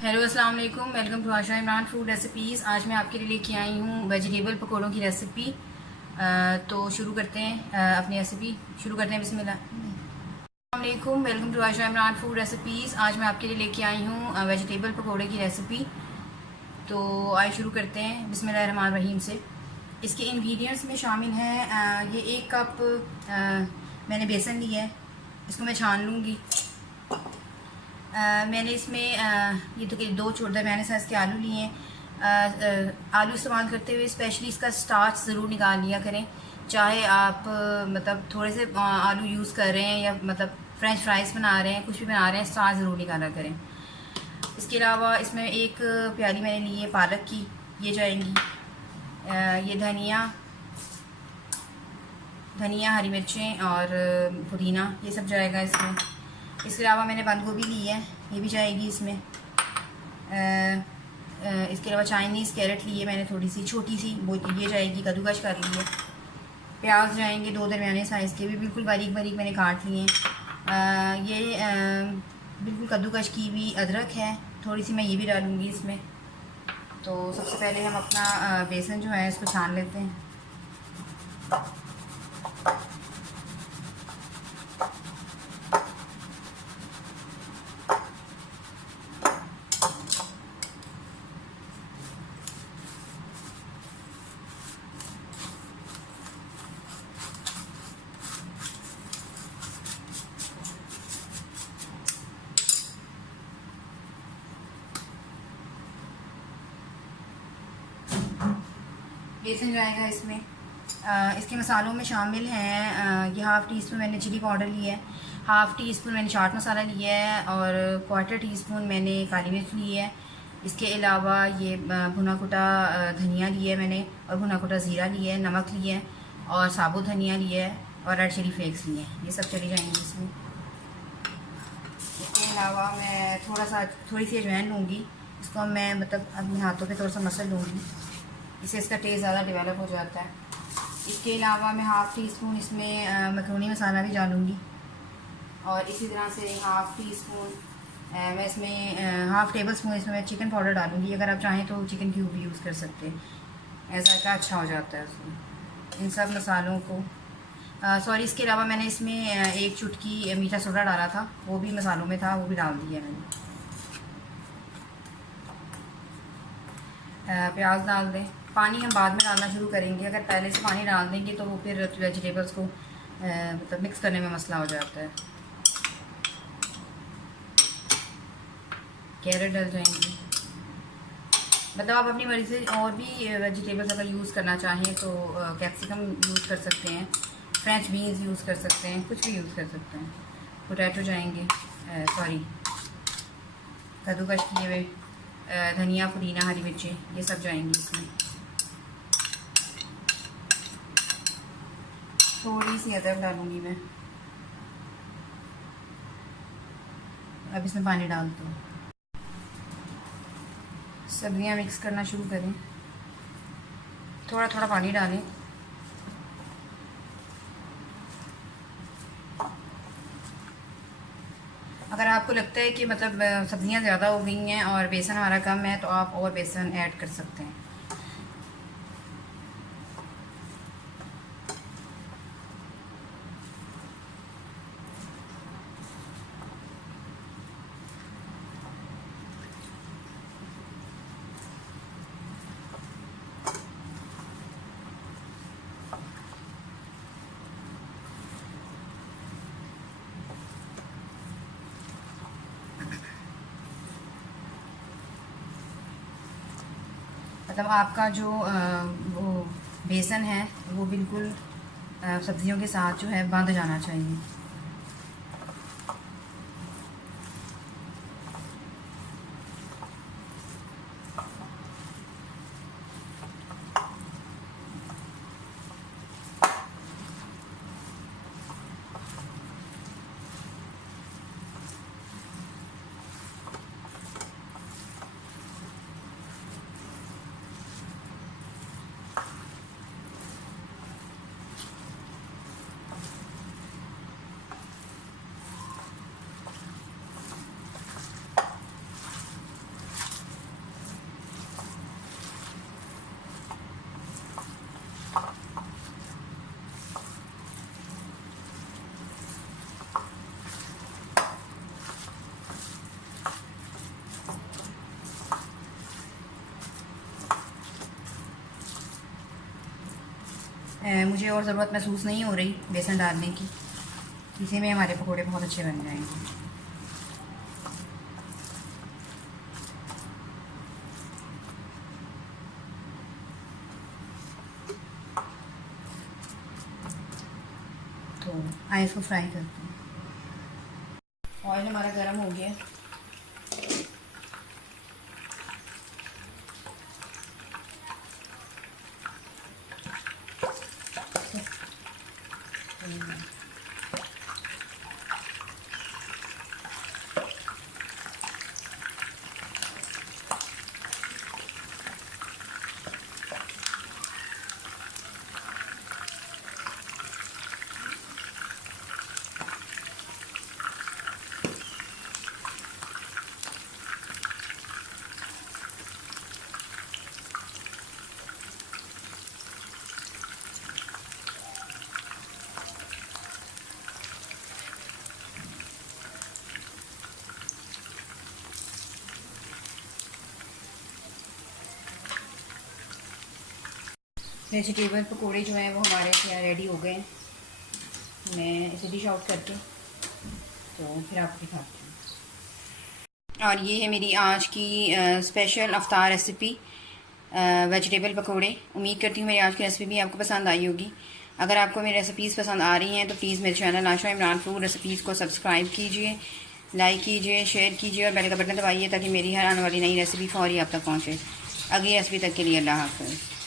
Hello अस्सलाम वालेकुम, welcome to Asha Imran food recipes. आज मैं आपके लिए लेके आई हूँ वेजिटेबल पकौड़ों की रेसिपी। तो शुरू करते हैं अपनी रेसिपी शुरू करते हैं। बिस्मिल्लाह। अस्सलाम वालेकुम, welcome to Asha Imran food recipes. आज मैं आपके लिए लेके आई हूँ वेजिटेबल पकौड़े की रेसिपी। तो आइए शुरू करते हैं बिस्मिल्लाहिर्रहमानिर्रहीम से। इसके इंग्रेडिएंट्स में शामिल हैं ये 1 कप मैंने बेसन लिया है, इसको मैं छान लूँगी। मैंने इसमें ये तो कि 2 दरमियाने साइज़ के आलू लिए हैं। आलू इस्तेमाल करते हुए स्पेशली इसका स्टार्च ज़रूर निकाल लिया करें। चाहे आप मतलब थोड़े से आलू यूज़ कर रहे हैं या मतलब फ्रेंच फ्राइज़ बना रहे हैं, कुछ भी बना रहे हैं, स्टार्च ज़रूर निकाला करें। इसके अलावा इसमें 1 प्याली मैंने ली है पालक की, ये जाएंगी। ये धनिया, हरी मिर्चें और पुदीना, ये सब जाएगा इसमें। इसके अलावा मैंने बंद गोभी ली है, ये भी जाएगी इसमें। इसके अलावा चाइनीज़ कैरेट ली है मैंने, थोड़ी सी छोटी सी, वो ये जाएगी। कद्दूकश कर ली है। प्याज जाएंगे 2 दरमियाने साइज़ के, भी बिल्कुल बारीक बारीक मैंने काट लिए हैं। ये बिल्कुल कद्दूकश की भी अदरक है, थोड़ी सी मैं ये भी डालूँगी इसमें। तो सबसे पहले हम अपना बेसन जो है इसको छान लेते हैं। बेसन जाएगा इसमें। इसके मसालों में शामिल हैं ये 1/2 टी स्पून मैंने चिली पाउडर लिया है, 1/2 टी स्पून मैंने चाट मसाला लिया है और 1/4 टी स्पून मैंने काली मिर्च ली है। इसके अलावा ये भुना कुटा धनिया लिया है मैंने, और भुना कुटा ज़ीरा लिया है, नमक लिया है और साबुत धनिया लिया है और रेड चिली फ्लेक्स लिए हैं। ये सब चली जाएंगी इसमें। इसके अलावा मैं थोड़ी सी अजवाइन लूँगी। इसको मैं मतलब अपने हाथों पे थोड़ा सा मसल लूँगी, इससे इसका टेस्ट ज़्यादा डेवलप हो जाता है। इसके अलावा मैं 1/2 टी स्पून इसमें मकरूनी मसाला भी डालूँगी और इसी तरह से 1/2 टी स्पून मैं इसमें 1/2 टेबल स्पून इसमें मैं चिकन पाउडर डालूँगी। अगर आप चाहें तो चिकन क्यूब भी यूज़ कर सकते हैं, ऐसा का अच्छा हो जाता है उसमें। इन सब मसालों को सॉरी, इसके अलावा मैंने इसमें 1 चुटकी मीठा सोडा डाला था, वो भी मसालों में था, वो भी डाल दिया मैंने। प्याज डाल दें। पानी हम बाद में डालना शुरू करेंगे, अगर पहले से पानी डाल देंगे तो वो फिर वेजिटेबल्स को मतलब मिक्स करने में मसला हो जाता है। कैरेट डल जाएंगी। मतलब आप अपनी मर्ज़ी से और भी वेजिटेबल्स अगर यूज़ करना चाहें तो कैप्सिकम यूज़ कर सकते हैं, फ्रेंच बीन्स यूज़ कर सकते हैं, कुछ भी यूज़ कर सकते हैं। पोटैटो जाएंगे, सॉरी कद्दूकश किए हुए धनिया, पुदीना, हरी मिर्चें, ये सब जाएंगी इसमें। थोड़ी सी अदरक डालूँगी मैं। अब इसमें पानी डालती हूँ। सब्जियाँ मिक्स करना शुरू करें, थोड़ा थोड़ा पानी डालें। अगर आपको लगता है कि मतलब सब्जियाँ ज़्यादा हो गई हैं और बेसन हमारा कम है तो आप और बेसन ऐड कर सकते हैं। मतलब आपका जो वो बेसन है वो बिल्कुल सब्जियों के साथ जो है बंध जाना चाहिए। मुझे और ज़रूरत महसूस नहीं हो रही बेसन डालने की। इसी में हमारे पकोड़े बहुत अच्छे बन जाएंगे। तो आइए इसको फ्राई करते हैं। ऑयल हमारा गर्म हो गया। वेजिटेबल पकोड़े जो हैं वो हमारे यहाँ रेडी हो गए हैं। मैं इसे डिश आउट करके तो फिर आपको दिखाती हूँ। और ये है मेरी आज की स्पेशल अफ्तार रेसिपी, वेजिटेबल पकोड़े। उम्मीद करती हूँ मेरी आज की रेसिपी भी आपको पसंद आई होगी। अगर आपको मेरी रेसिपीज़ पसंद आ रही हैं तो प्लीज़ मेरे चैनल आशा इमरान फूड रेसिपीज़ को सब्सक्राइब कीजिए, लाइक कीजिए, शेयर कीजिए और बेल का बटन दबाइए ताकि मेरी हर आने वाली नई रेसिपी फौरी आप तक पहुँचे। अगली रेसिपी तक के लिए अल्लाह हाफ़िज़।